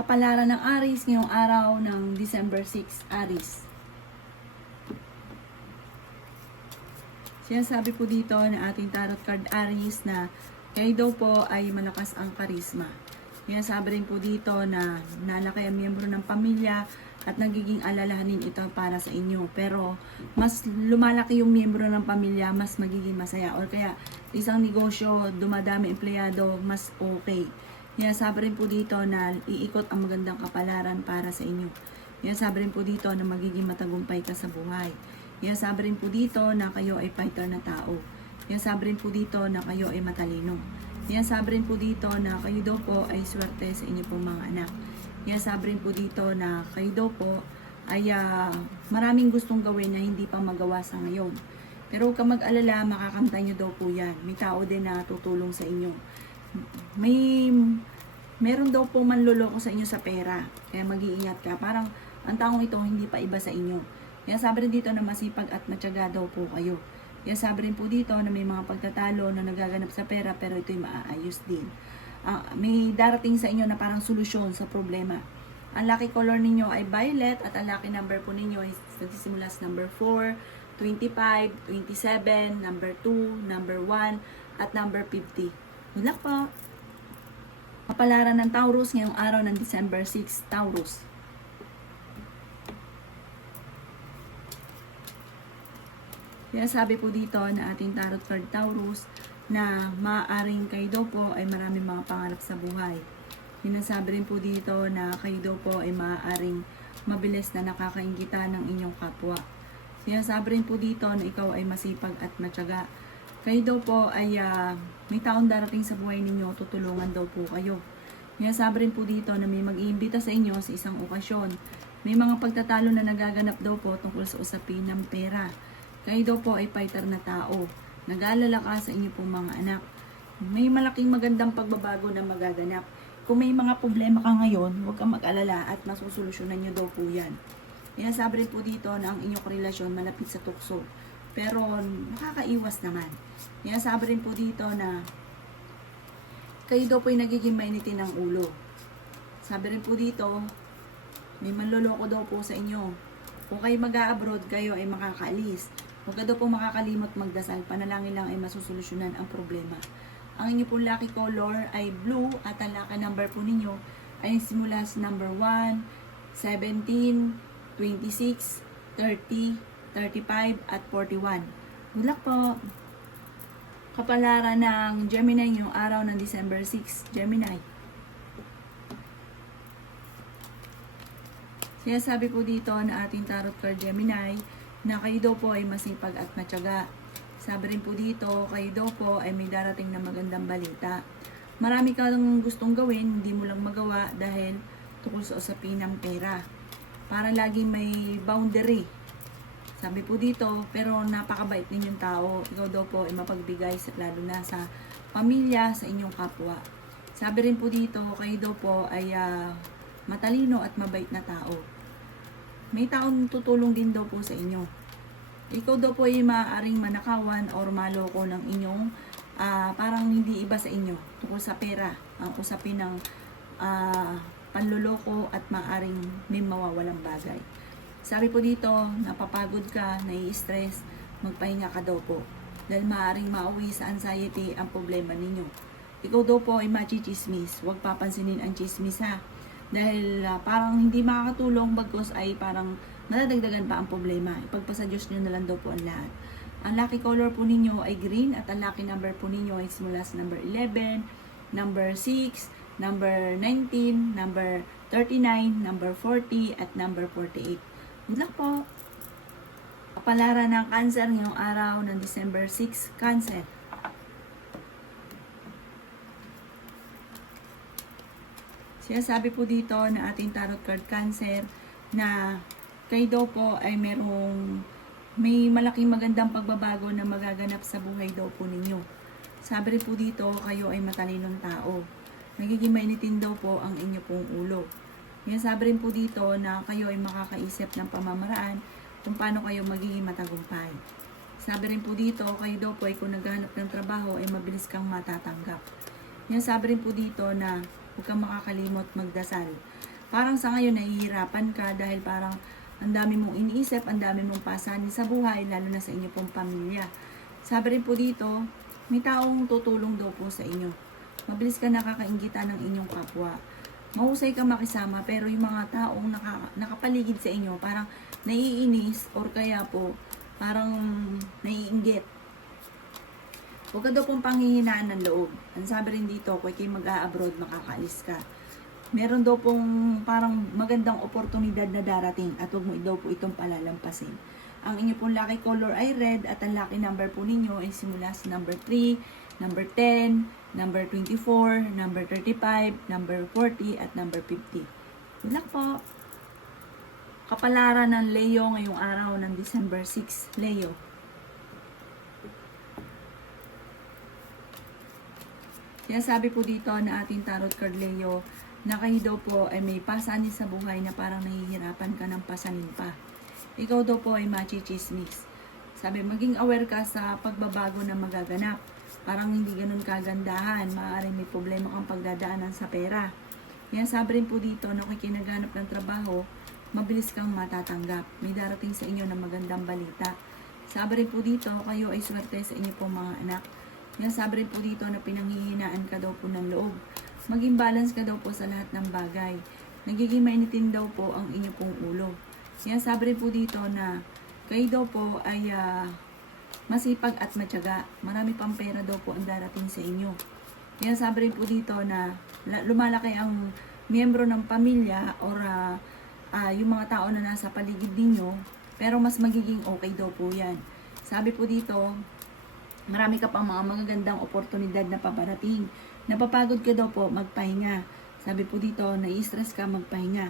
Kapalaran ng Aries ngayong araw ng December 6, Aries. Sinasabi po dito na ating tarot card Aries na kayo daw po ay malakas ang karisma. Sinasabi rin po dito na nalaki ang miyembro ng pamilya at nagiging alalahanin ito para sa inyo. Pero mas lumalaki yung miyembro ng pamilya, mas magiging masaya. O kaya isang negosyo, dumadami empleyado, mas okay. Sinasabi rin po dito na iikot ang magandang kapalaran para sa inyo. Sinasabi rin po dito na magiging matagumpay ka sa buhay. Sinasabi rin po dito na kayo ay fighter na tao. Sinasabi rin po dito na kayo ay matalino. Sinasabi rin po dito na kayo daw po ay swerte sa inyo pong mga anak. Sinasabi rin po dito na kayo daw po ay maraming gustong gawin na hindi pa magawa sa ngayon. Pero huwag kang mag-alala, makakamtan nyo daw po yan. May tao din na tutulong sa inyo. Meron daw po manloloko sa inyo sa pera. Kaya mag-iingat ka. Parang ang taong ito hindi pa iba sa inyo. Kaya sabi rin dito na masipag at matyaga daw po kayo. Kaya sabi rin po dito na may mga pagtatalo na nagaganap sa pera pero ito'y maaayos din. May darating sa inyo na parang solusyon sa problema. Ang lucky color ninyo ay violet at ang lucky number po ninyo ay nagsisimula sa number 4, 25, 27, number 2, number 1, at number 50. Good luck po! Kapalaran ng Taurus ngayong araw ng December 6, Taurus. Kaya sabi po dito na ating tarot card Taurus na maaaring kayo daw po ay maraming mga pangarap sa buhay. Sinasabi rin po dito na kayo daw po ay maaaring mabilis na nakakainggitan ng inyong kapwa. Sinasabi rin po dito na ikaw ay masipag at matyaga. Kayo daw po ay may taong darating sa buhay ninyo, tutulungan daw po kayo. Sinasabi rin po dito na may mag-iimbita sa inyo sa isang okasyon. May mga pagtatalo na nagaganap daw po tungkol sa usapin ng pera. Kayo daw po ay fighter na tao. Nag-aalala ka sa inyo pong mga anak. May malaking magandang pagbabago na magaganap. Kung may mga problema ka ngayon, huwag kang mag-alala at masusolusyonan nyo daw po yan. Sinasabi rin po dito na ang inyong relasyon malapit sa tukso. Pero nakakaiwas naman. Sinasabi rin po dito na kayo daw po ay nagiging mainitin ng ulo. Sabi rin po dito, may manloloko daw po sa inyo. Kung kayo mag-a-abroad, kayo ay makakaalis. Huwag ka daw po makakalimot magdasal. Panalangin lang ay masusolusyonan ang problema. Ang inyo pong lucky color ay blue at ang lucky number po ninyo ay simula sa number 1, 17, 26, 30, 35 at 41. Good luck po! Kapalaran ng Gemini ngayong araw ng December 6, Gemini. Sinasabi po dito na ating tarot card Gemini na kayo daw po ay masipag at matyaga. Sabi rin po dito, kayo daw po ay may darating na magandang balita. Marami ka lang gustong gawin, hindi mo lang magawa dahil tungkol sa usapin ng pera. Para laging may boundary. Sabi po dito, pero napakabait ninyong tao. Ikaw daw po ay mapagbigay lalo na sa pamilya, sa inyong kapwa. Sabi rin po dito, kayo daw po ay matalino at mabait na tao. May taong tutulong din daw po sa inyo. Ikaw daw po ay maaaring manakawan or maloko ng inyong parang hindi iba sa inyo tungkol sa pera. Ang usapin ng panloloko at maaaring may mawawalang bagay. Sabi po dito, napapagod ka, nai-stress, magpahinga ka daw po. Dahil maaaring mauwi sa anxiety ang problema ninyo. Ikaw daw po ay machichismis. Huwag papansinin ang chismis ha. Dahil parang hindi makakatulong bagkos ay parang nadadagdagan pa ang problema. Ipagpasa Diyos nyo na lang daw po ang lahat. Ang lucky color po ninyo ay green at ang lucky number po ninyo ay simula sa number 11, number 6, number 19, number 39, number 40 at number 48. Good luck po! Kapalaran ng Cancer ngayong araw ng December 6, Cancer. Sinasabi po dito na ating tarot card Cancer na kayo daw po ay may malaking magandang pagbabago na magaganap sa buhay daw po ninyo. Sabi rin po dito, kayo ay matalinong tao. Nagiging mainitin daw po ang inyo pong ulo. Sabi rin po dito na kayo ay makakaisip ng pamamaraan kung paano kayo magiging matagumpay. Sabi rin po dito, kayo daw po ay kung naghahanap ng trabaho ay mabilis kang matatanggap. Sabi rin po dito na Huwag kang makakalimot magdasal. Parang sa ngayon nahihirapan ka dahil parang ang dami mong iniisip, ang dami mong pasanin sa buhay, lalo na sa inyo pong pamilya. Sabi rin po dito, may taong tutulong daw po sa inyo. Mabilis ka nakakainggitan ng inyong kapwa. Mahusay ka makisama, pero yung mga taong nakapaligid sa inyo, parang naiinis or kaya po, parang naiinggit. Huwag ka daw pong panghihinaan ng loob. Ang sabi rin dito, kung kayo mag-a-abroad, makakaalis ka. Meron daw pong parang magandang oportunidad na darating at huwag mo daw po itong palalampasin. Ang inyo pong lucky color ay red at ang lucky number po ninyo ay simula sa number 3, number 10, number 24, number 35, number 40 at number 50. Good luck po! Kapalaran ng Leo ngayong araw ng December 6, Leo. Sinasabi po dito na ating tarot card Leo na kayo daw po ay may pasanin sa buhay na parang nahihirapan ka ng pasanin pa. Ikaw daw po ay machichismis. Sabi, maging aware ka sa pagbabago na magaganap. Parang hindi ganun kagandahan. Maaaring may problema kang pagdadaanan sa pera. Yan sabi rin po dito na kung kinaganap ng trabaho, mabilis kang matatanggap. May darating sa inyo na magandang balita. Sabi rin po dito, kayo ay swerte sa inyo pong mga anak. Yan sabi rin po dito na pinanghihinaan ka daw po ng loob. Maging balance ka daw po sa lahat ng bagay. Nagiging mainitin daw po ang inyo pong ulo. Yan sabi rin po dito na kayo daw po ay masipag at matyaga. Marami pang pera daw po ang darating sa inyo. Yan sabi rin po dito na lumalaki ang miyembro ng pamilya or yung mga tao na nasa paligid ninyo, pero mas magiging okay daw po yan. Sabi po dito, marami ka pang mga magagandang oportunidad na paparating. Napapagod ka daw po, magpahinga. Sabi po dito, nai-stress ka, magpahinga.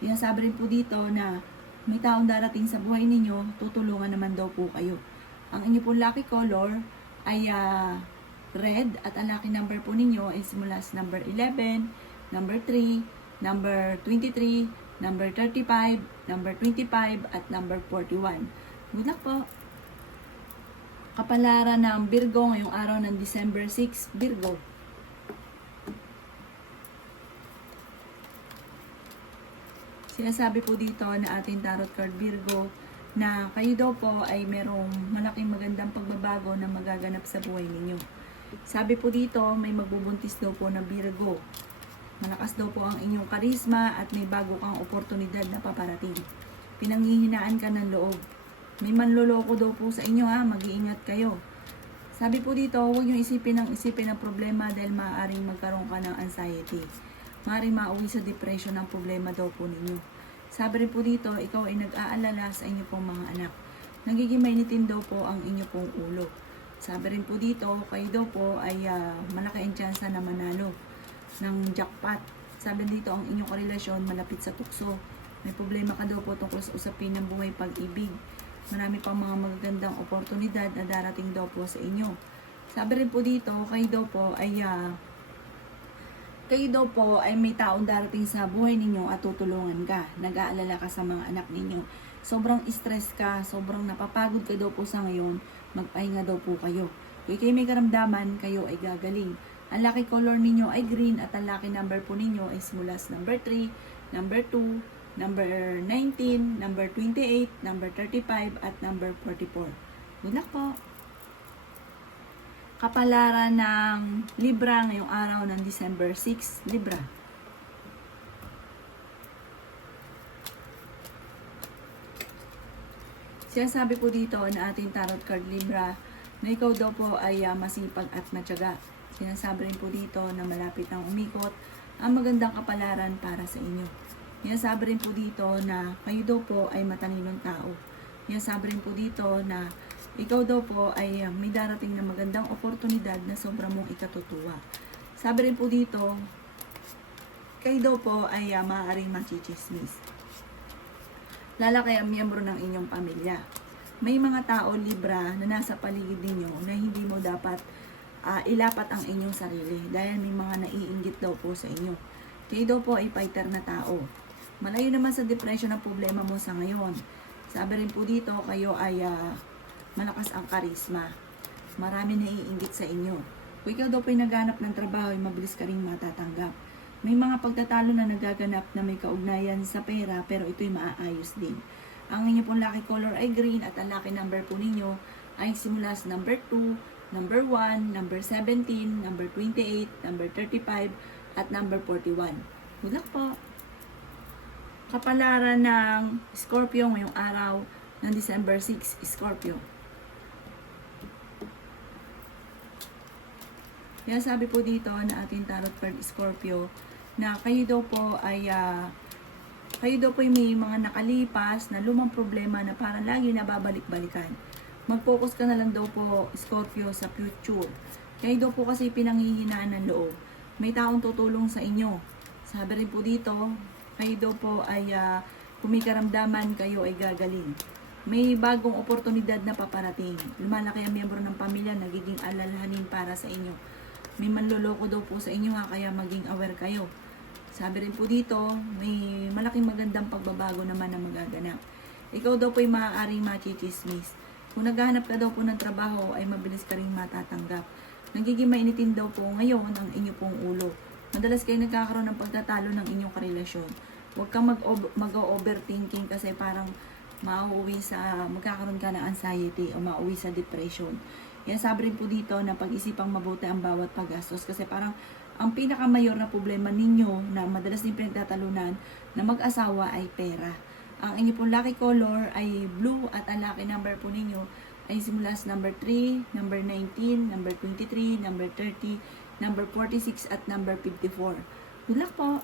Yan sabi rin po dito na may taong darating sa buhay ninyo, tutulungan naman daw po kayo. Ang inyo po lucky color ay red at ang lucky number po ninyo ay simula sa number 11, number 3, number 23, number 35, number 25 at number 41. Good luck po! Kapalaran ng Virgo ngayong araw ng December 6, Virgo. Sinasabi po dito na ating tarot card Virgo na kayo daw po ay merong malaking magandang pagbabago na magaganap sa buhay ninyo. Sabi po dito, may magbubuntis daw po na Virgo. Malakas daw po ang inyong karisma at may bago kang oportunidad na paparating. Pinanghihinaan ka ng loob. May manloloko daw po sa inyo mag-iingat kayo. Sabi po dito, huwag nyo isipin ng problema dahil maaaring magkaroon ka ng anxiety. Maaaring mauwi sa depression ang problema daw po ninyo. Sabi rin po dito, ikaw ay nag-aalala sa inyo pong mga anak. Nagiging mainitin daw po ang inyo pong ulo. Sabi rin po dito, kayo daw po ay malaki ang tsansa na manalo ng jackpot. Sabi dito, ang inyong karelasyon malapit sa tukso. May problema ka daw po tungkol sa usapin ng buhay pag-ibig. Marami pang mga magagandang oportunidad na darating daw po sa inyo. Sabi rin po dito, kayo daw po ay may taong darating sa buhay ninyo at tutulungan ka. Nag-aalala ka sa mga anak ninyo. Sobrang stress ka, sobrang napapagod ka daw po sa ngayon, magpahinga daw po kayo. Kung kayo may karamdaman, kayo ay gagaling. Ang lucky color ninyo ay green at ang lucky number po ninyo ay simula sa number 3, number 2, number 19, number 28, number 35 at number 44. Good luck po! Kapalaran ng Libra ngayong araw ng December 6, Libra. Sinasabi po dito na ating tarot card Libra na ikaw daw po ay masipag at matyaga. Sinasabi rin po dito na malapit nang umikot ang magandang kapalaran para sa inyo. Sinasabi rin po dito na kayo daw po ay matalinong tao. Sinasabi rin po dito na ikaw daw po ay may darating na magandang oportunidad na sobrang mong ikatutuwa. Sabi rin po dito, kayo daw po ay maaaring machichismis. Lalaki ang miyembro ng inyong pamilya. May mga tao, Libra, na nasa paligid ninyo na hindi mo dapat ilapat ang inyong sarili dahil may mga naiinggit daw po sa inyo. Kayo daw po ay fighter na tao. Malayo naman sa depression ang problema mo sa ngayon. Sabi rin po dito, kayo ay malakas ang karisma. Marami naiinggit sa inyo. Kung ikaw daw po ay naghanap ng trabaho, ay mabilis ka rin matatanggap. May mga pagtatalo na nagaganap na may kaugnayan sa pera pero ito'y maaayos din. Ang inyo pong lucky color ay green at ang lucky number po ninyo ay simula sa number 2, number 1, number 17, number 28, number 35, at number 41. Good luck po! Kapalaran ng Scorpio ngayong araw ng December 6, Scorpio. Kaya sabi po dito na ating tarot card Scorpio na kayo daw po ay may mga nakalipas na lumang problema na parang lagi nababalik-balikan. Mag-focus ka na lang daw po Scorpio sa future. Kayo daw po kasi pinanghihinaan ng loob. May taong tutulong sa inyo. Sabi rin po dito, kayo daw po ay kung may karamdaman, kayo ay gagaling. May bagong oportunidad na paparating. Lumalaki ang miyembro ng pamilya, nagiging alalahanin para sa inyo. May manloloko daw po sa inyo kaya maging aware kayo. Sabi rin po dito, may malaking magandang pagbabago naman na magaganap. Ikaw daw po ay maaaring machichismis. Kung naghahanap ka daw po ng trabaho, ay mabilis ka rin matatanggap. Nagiging mainitin daw po ngayon ang inyo pong ulo. Madalas kayo nagkakaroon ng pagtatalo ng inyong karelasyon. Huwag kang mag-overthinking kasi parang magkakaroon ka ng anxiety o mauwi sa depression. Yan sabi rin po dito na pag-isipang mabuti ang bawat paggastos kasi parang ang pinakamayor na problema ninyo na madalas din pinagtatalunan na mag-asawa ay pera. Ang inyo pong lucky color ay blue at ang lucky number po ninyo ay simula sa number 3, number 19, number 23, number 30, number 46 at number 54. Good luck po!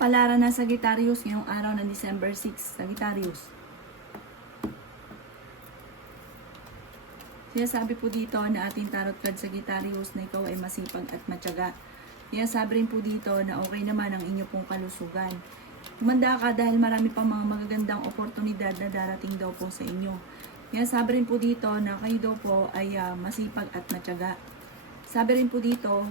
Palaran na Sagittarius ngayong araw ng December 6, Sagittarius. Sinasabi po dito na ating tarot card Sagittarius na ikaw ay masipag at matyaga. Sinasabi rin po dito na okay naman ang inyo pong kalusugan. Humanda ka dahil marami pang mga magagandang oportunidad na darating daw po sa inyo. Sinasabi rin po dito na kayo daw po ay masipag at matyaga. Sabi rin po dito,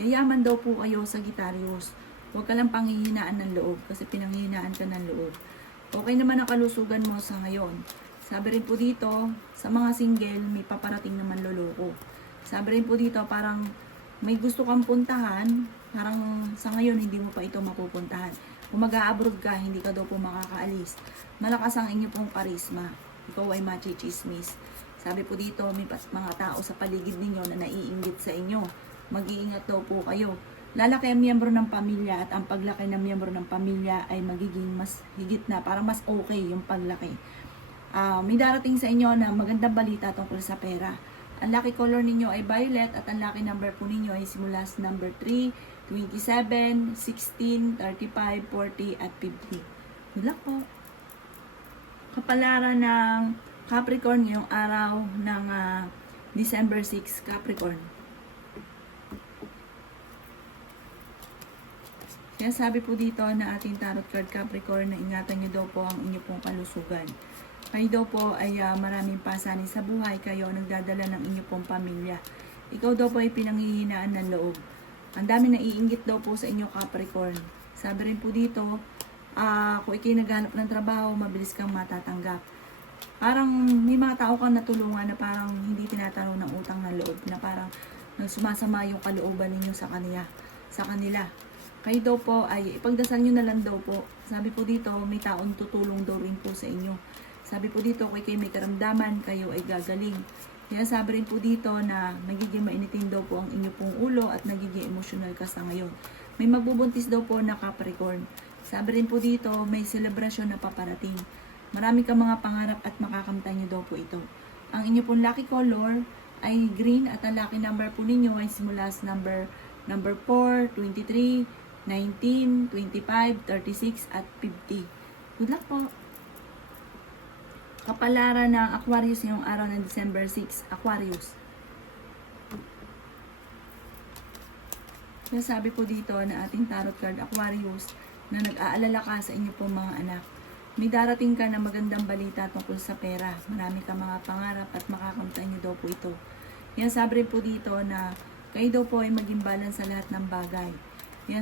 yayaman daw po kayo Sagittarius. Huwag ka lang panghihinaan ng loob kasi pinanghihinaan ka ng loob. Okay naman ang kalusugan mo sa ngayon. Sabi rin po dito, sa mga single, may paparating naman loloko. Sabi rin po dito, parang may gusto kang puntahan, parang sa ngayon hindi mo pa ito mapupuntahan. Kung mag-a-abroad ka, hindi ka daw po makakaalis. Malakas ang inyo pong karisma. Ikaw ay machichismis. Sabi po dito, may mga tao sa paligid ninyo na naiinggit sa inyo. Mag-iingat daw po kayo. Lalaki ang miyembro ng pamilya at ang paglaki ng miyembro ng pamilya ay magiging mas higit na, para mas okay yung paglaki. May darating sa inyo na magandang balita tungkol sa pera. Ang lucky color ninyo ay violet at ang lucky number po ninyo ay simula sa number 3, 27, 16, 35, 40 at 50. Good luck po! Kapalaran ng Capricorn ngayong araw ng December 6, Capricorn. Kaya sabi po dito na ating tarot card Capricorn na ingatan nyo daw po ang inyo pong kalusugan. Kayo daw po ay maraming pasanin sa buhay, kayo nagdadala ng inyo pong pamilya. Ikaw daw po ay pinanghihinaan ng loob. Ang dami naiinggit daw po sa inyo Capricorn. Sabi rin po dito, kung ikay naghanap ng trabaho, mabilis kang matatanggap. Parang may mga tao kang natulungan na parang hindi tinatanong ng utang ng loob, na parang sumasama yung kalooban ninyo sa kanila. Kayo daw po ay ipagdasal nyo na lang daw po. Sabi po dito, may taong tutulong daw rin po sa inyo. Sabi po dito, kung kayo may karamdaman, kayo ay gagaling. Kaya sabi rin po dito na magiging mainitin daw po ang inyo pong ulo at nagiging emotional ka sa ngayon. May magbubuntis daw po na Capricorn. Sabi rin po dito, may selebrasyon na paparating. Marami kang mga pangarap at makakamtan nyo daw po ito. Ang inyo pong lucky color ay green at ang lucky number po ninyo ay simula sa number 4, 23, 19, 25, 36 at 50. Good luck po! Kapalaran ng Aquarius ngayong araw ng December 6, Aquarius. Sabi po dito na ating tarot card Aquarius na nag-aalala ka sa inyo pong mga anak. May darating ka na magandang balita tungkol sa pera. Marami ka mga pangarap at makakamtan nyo daw po ito. Sabi rin po dito na kayo daw po ay maging balance sa lahat ng bagay.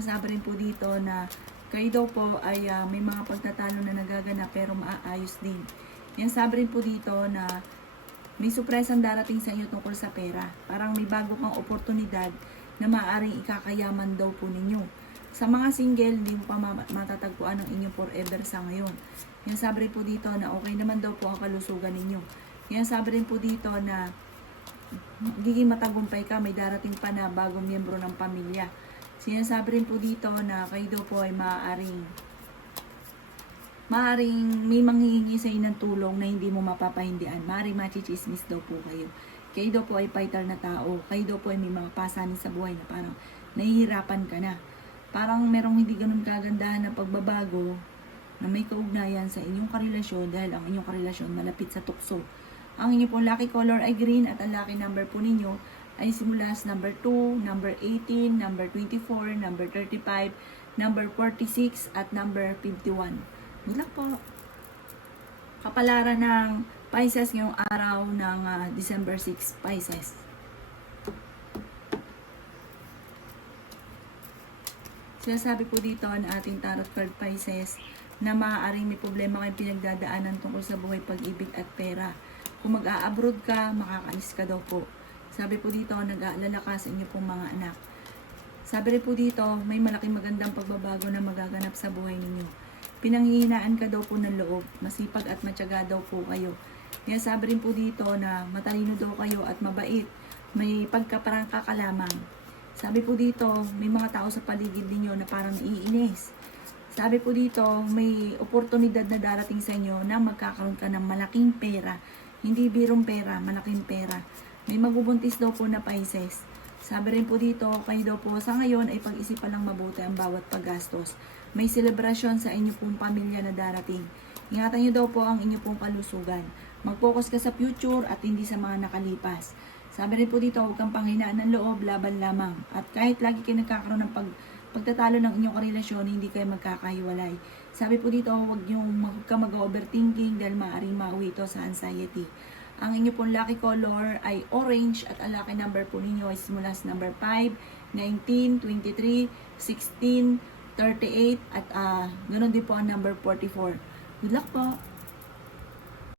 Sabi rin po dito na kayo daw po ay may mga pagtatalo na nagaganap pero maaayos din. Sabi rin po dito na may surpresang darating sa inyo tungkol sa pera. Parang may bago kang oportunidad na maaaring ikakayaman daw po ninyo. Sa mga single, hindi mo pa matatagpuan ang inyong forever sa ngayon. Yan sabi rin po dito na okay naman daw po ang kalusugan ninyo. Yan sabi rin po dito na giging matagumpay ka, may darating pa na bagong miyembro ng pamilya. Sinasabi rin po dito na kayo daw po ay maaaring may manghihingi sa inyo ng tulong na hindi mo mapapahindian. Maaaring machichismis daw po kayo. Kayo daw po ay fighter na tao. Kayo daw po ay may mga pasanin sa buhay na parang nahihirapan ka na. Parang merong hindi ganun kagandahan na pagbabago na may kaugnayan sa inyong karelasyon dahil ang inyong karelasyon malapit sa tukso. Ang inyong pong lucky color ay green at ang lucky number po ninyo ay simula sa number 2, number 18, number 24, number 35, number 46 at number 51. Good luck po. Kapalaran ng Pisces ngayong araw ng December 6, Pisces. Sinasabi po dito ng ating tarot card Pisces na maaaring may problema kayong pinagdadaanan tungkol sa buhay, pag-ibig at pera. Kung mag-a-abroad ka, makakaalis ka daw po. Sabi po dito, nag-aalala ka sa inyo pong mga anak. Sabi rin po dito, may malaking magandang pagbabago na magaganap sa buhay ninyo. Pinanghihinaan ka daw po ng loob, masipag at matyaga daw po kayo. Kaya sabi rin po dito na matalino daw kayo at mabait, may pagkaparangka ka lamang. Sabi po dito, may mga tao sa paligid ninyo na parang naiinis. Sabi po dito, may oportunidad na darating sa inyo na magkakaroon ka ng malaking pera. Hindi birong pera, malaking pera. May magbubuntis daw po na Pisces. Sabi rin po dito, kayo daw po sa ngayon ay pag-isipan lang mabuti ang bawat paggastos. May selebrasyon sa inyo pong pamilya na darating. Ingatan nyo daw po ang inyo pong kalusugan. Mag-focus ka sa future at hindi sa mga nakalipas. Sabi rin po dito, huwag kang panghinaan ng loob, laban lamang. At kahit lagi kayo nagkakaroon ng pagtatalo ng inyong karelasyon, hindi kayo magkakahiwalay. Sabi po dito, huwag ka mag-overthinking dahil maaaring mauwi ito sa anxiety. Ang inyo pong lucky color ay orange at ang lucky number po ninyo ay simula sa number 5, 19, 23, 16, 38 at ganoon din po ang number 44. Good luck po!